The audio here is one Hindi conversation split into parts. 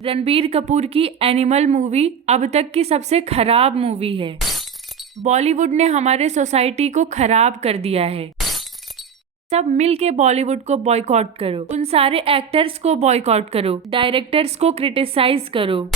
रणबीर कपूर की एनिमल मूवी अब तक की सबसे खराब मूवी है। बॉलीवुड ने हमारे सोसाइटी को खराब कर दिया है। सब मिल के बॉलीवुड को बॉयकॉट करो, उन सारे एक्टर्स को बॉयकॉट करो, डायरेक्टर्स को क्रिटिसाइज करो।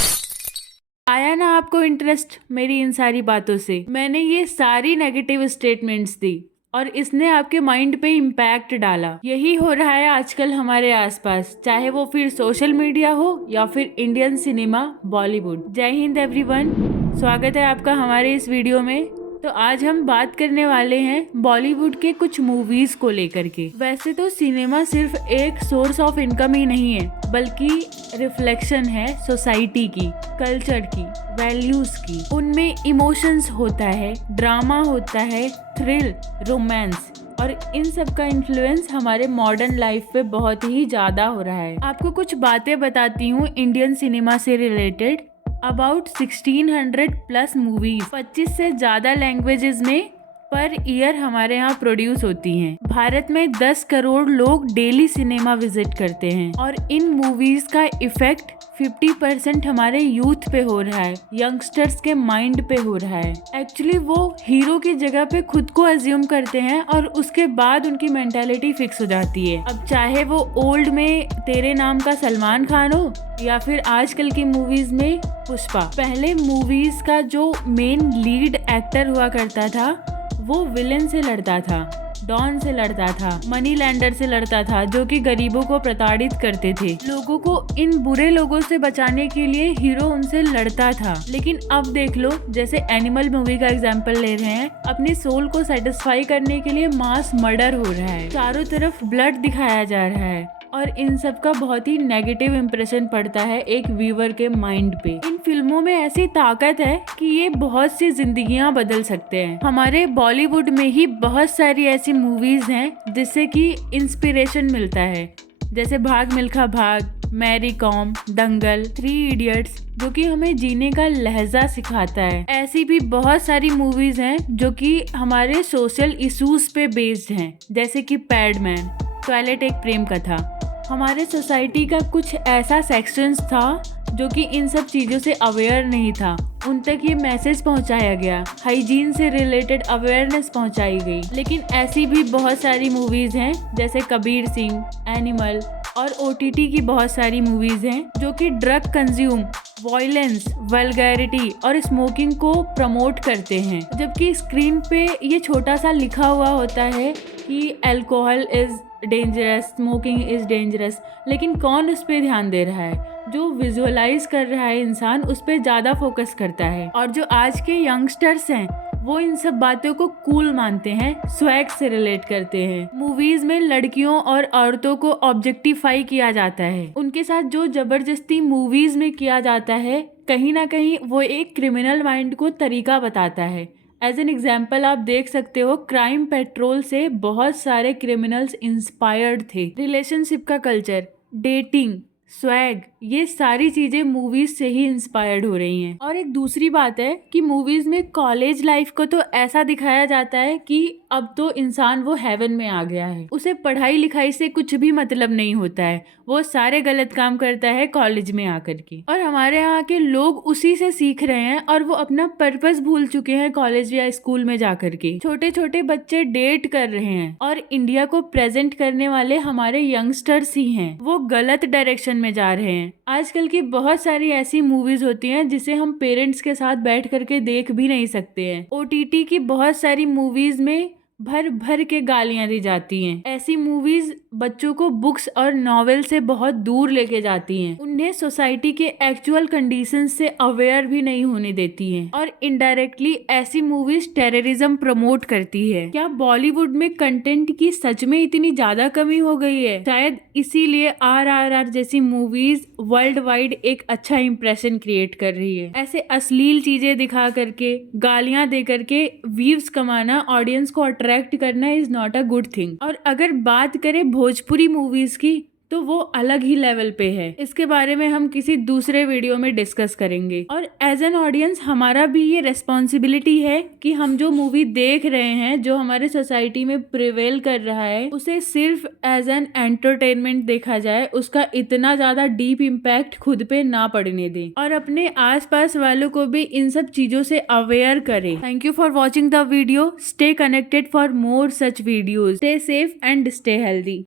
आया ना आपको इंटरेस्ट मेरी इन सारी बातों से? मैंने ये सारी नेगेटिव स्टेटमेंट्स दी और इसने आपके माइंड पे इम्पैक्ट डाला। यही हो रहा है आजकल हमारे आसपास, चाहे वो फिर सोशल मीडिया हो या फिर इंडियन सिनेमा बॉलीवुड। जय हिंद एवरीवन, स्वागत है आपका हमारे इस वीडियो में। तो आज हम बात करने वाले हैं बॉलीवुड के कुछ मूवीज को लेकर के। वैसे तो सिनेमा सिर्फ एक सोर्स ऑफ इनकम ही नहीं है, बल्कि रिफ्लेक्शन है सोसाइटी की, कल्चर की, वैल्यूज की। उनमें इमोशंस होता है, ड्रामा होता है, थ्रिल, रोमांस, और इन सब का इन्फ्लुएंस हमारे मॉडर्न लाइफ पे बहुत ही ज्यादा हो रहा है। आपको कुछ बातें बताती हूँ इंडियन सिनेमा से रिलेटेड। अबाउट 1600 प्लस मूवीज 25 से ज्यादा लैंग्वेजेस में पर ईयर हमारे यहाँ प्रोड्यूस होती हैं। भारत में 10 करोड़ लोग डेली सिनेमा विजिट करते हैं और इन मूवीज का इफेक्ट 50% हमारे यूथ पे हो रहा है, यंगस्टर्स के माइंड पे हो रहा है। एक्चुअली वो हीरो की जगह पे खुद को अज्यूम करते हैं और उसके बाद उनकी मेंटालिटी फिक्स हो जाती है। अब चाहे वो ओल्ड में तेरे नाम का सलमान खान हो या फिर आजकल की मूवीज में पुष्पा। पहले मूवीज का जो मेन लीड एक्टर हुआ करता था वो विलेन से लड़ता था, डॉन से लड़ता था, मनी लैंडर से लड़ता था, जो कि गरीबों को प्रताड़ित करते थे। लोगों को इन बुरे लोगों से बचाने के लिए हीरो उनसे लड़ता था। लेकिन अब देख लो, जैसे एनिमल मूवी का एग्जांपल ले रहे हैं, अपनी सोल को सेटिस्फाई करने के लिए मास मर्डर हो रहा है, चारों तरफ ब्लड दिखाया जा रहा है और इन सब का बहुत ही नेगेटिव इम्प्रेशन पड़ता है एक व्यूअर के माइंड पे। इन फिल्मों में ऐसी ताकत है कि ये बहुत सी जिंदगियां बदल सकते हैं। हमारे बॉलीवुड में ही बहुत सारी ऐसी मूवीज हैं जिससे कि इंस्पिरेशन मिलता है, जैसे भाग मिल्खा भाग, मैरी कॉम, दंगल, 3 इडियट्स, जो कि हमें जीने का लहजा सिखाता है। ऐसी भी बहुत सारी मूवीज हैं जो कि हमारे सोशल इश्यूज पे बेस्ड हैं, जैसे कि पैडमैन, टॉयलेट एक प्रेम कथा। हमारे सोसाइटी का कुछ ऐसा सेक्शंस था जो कि इन सब चीज़ों से अवेयर नहीं था, उन तक ये मैसेज पहुंचाया गया, हाइजीन से रिलेटेड अवेयरनेस पहुंचाई गई। लेकिन ऐसी भी बहुत सारी मूवीज़ हैं जैसे कबीर सिंह, एनिमल और ओटीटी की बहुत सारी मूवीज़ हैं जो कि ड्रग कंज्यूम, वायलेंस, वल्गैरिटी और स्मोकिंग को प्रमोट करते हैं, जबकि स्क्रीन पे ये छोटा सा लिखा हुआ होता है कि alcohol is dangerous, smoking is dangerous. लेकिन कौन उस पर ध्यान दे रहा है? जो विजुअलाइज कर रहा है इंसान उस पर ज़्यादा फोकस करता है। और जो आज के यंगस्टर्स हैं वो इन सब बातों को कूल मानते हैं, स्वैग से रिलेट करते हैं। मूवीज में लड़कियों और औरतों को ऑब्जेक्टिफाई किया जाता है। उनके साथ जो जबरदस्ती मूवीज में किया जाता है, कहीं ना कहीं वो एक क्रिमिनल माइंड को तरीका बताता है। एज एन एग्जाम्पल आप देख सकते हो, क्राइम पेट्रोल से बहुत सारे क्रिमिनल्स इंस्पायर्ड थे। रिलेशनशिप का कल्चर, डेटिंग, स्वैग, ये सारी चीजें मूवीज से ही इंस्पायर्ड हो रही हैं। और एक दूसरी बात है कि मूवीज में कॉलेज लाइफ को तो ऐसा दिखाया जाता है कि अब तो इंसान वो हेवन में आ गया है, उसे पढ़ाई लिखाई से कुछ भी मतलब नहीं होता है, वो सारे गलत काम करता है कॉलेज में आकर के। और हमारे यहाँ के लोग उसी से सीख रहे हैं और वो अपना पर्पस भूल चुके हैं कॉलेज या स्कूल में जाकर के। छोटे छोटे बच्चे डेट कर रहे हैं और इंडिया को प्रेजेंट करने वाले हमारे यंगस्टर्स ही हैं, वो गलत डायरेक्शन में जा रहे हैं। आजकल की बहुत सारी ऐसी मूवीज होती हैं जिसे हम पेरेंट्स के साथ बैठ करके देख भी नहीं सकते हैं। ओटीटी की बहुत सारी मूवीज में भर भर के गालियां दी जाती हैं। ऐसी मूवीज बच्चों को बुक्स और नॉवेल से बहुत दूर लेके जाती हैं, उन्हें सोसाइटी के एक्चुअल कंडीशंस से अवेयर भी नहीं होने देती हैं और इनडायरेक्टली ऐसी मूवीज टेररिज्म प्रमोट करती है। क्या बॉलीवुड में कंटेंट की सच में इतनी ज्यादा कमी हो गई है? शायद इसीलिए RRR जैसी मूवीज वर्ल्ड वाइड एक अच्छा इंप्रेशन क्रिएट कर रही है। ऐसे अश्लील चीजें दिखा करके, गालियां दे करके व्यूज कमाना, ऑडियंस को अट्रैक्ट करना is not a good thing. और अगर बात करें भोजपुरी मूवीज की, तो वो अलग ही लेवल पे है। इसके बारे में हम किसी दूसरे वीडियो में डिस्कस करेंगे। और एज एन ऑडियंस हमारा भी ये रेस्पॉन्सिबिलिटी है कि हम जो मूवी देख रहे हैं, जो हमारे सोसाइटी में प्रिवेल कर रहा है, उसे सिर्फ एज एन एंटरटेनमेंट देखा जाए, उसका इतना ज्यादा डीप इम्पैक्ट खुद पे ना पड़ने दें और अपने आसपास वालों को भी इन सब चीजों से अवेयर करें। Thank you for watching the video. Stay connected for more such videos. Stay safe and stay healthy.